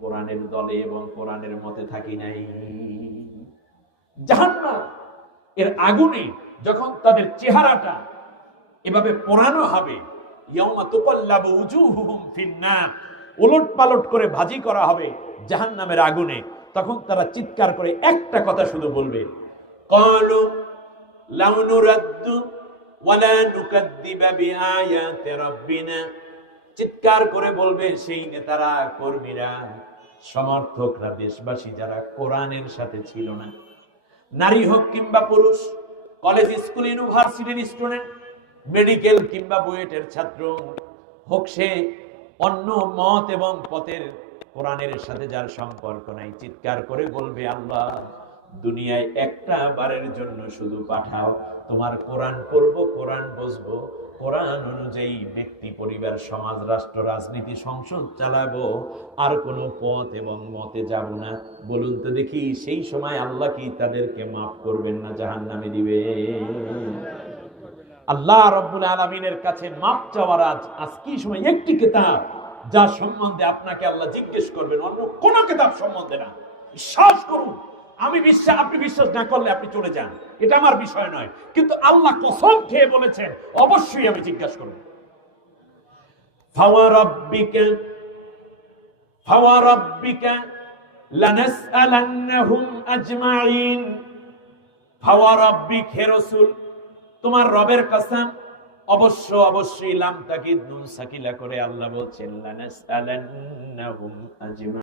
কোরআনের দলে এবং কোরআনের মতে থাকি নাই। জাহান্নাম এর আগুনে যখন তাদের চেহারাটা এভাবে পোড়ানো হবে, ইয়াউমা তুকাল্লাবু উজুহুহুম ফিন্নার, ওলট পালট করে ভাজি করা হবে জাহান্নামের আগুনে, তখন তারা চিৎকার করে একটা কথা শুধু বলবে, ক্বালু লাউ নুরাদ্দু ওয়ালা নুকাদ্দিবা বিআয়াতি রাব্বিনা। চিৎকার করে বলবে সেই নেতারা, কর্মীরা, সমর্থকরা, দেশবাসী যারা কোরআনের সাথে ছিল না, নারী হোক কিংবা পুরুষ, কলেজ স্কুল ইউনিভার্সিটির স্টুডেন্ট, মেডিকেল কিংবা বুয়েটের ছাত্র হোক, সে অন্য মত এবং পথের, কোরআনের সাথে যার সম্পর্ক নাই, চিৎকার করে বলবে, আল্লাহ দুনিয়ায় একটা বারের জন্য শুধু পাঠাও, তোমার কোরআন পড়বো, কোরআন বুঝবো, কোরআন অনুযায়ী ব্যক্তি, পরিবার, সমাজ, রাষ্ট্র, রাজনীতি, সংসদ চালাবো, আর কোনো পথ এবং মতে যাব না। বলুন তো দেখি, সেই সময় আল্লাহ কি তাদেরকে মাফ করবেন না জাহান্নামে দিবে? আল্লাহ রাব্বুল আলামিনের কাছে মাফ চাওয়ার আজ কি সময় একটি কিতাব যার সম্বন্ধে আপনাকে আল্লাহ জিজ্ঞেস করবেন, অন্য কোন কিতাব সম্বন্ধে না। বিশ্বাস করুন, আমি বিশ্বাস, আপনি বিশ্বাস না করলে আপনি চলে যান, এটা আমার বিষয় নয়, কিন্তু আল্লাহ কসম খেয়ে বলেছেন অবশ্যই আমি জিজ্ঞাসা করব। ফাওয়ারাব্বিকা লানাসআলান্নাহুম আজমাইন। ফাওয়ারাব্বিক, হে রাসূল, তোমার রবের কসম, অবশ্যই লাম তাকিদ নুন সাকিলা করে আল্লাহ বলছেন, লানাসআলান্নাহুম আজমাইন।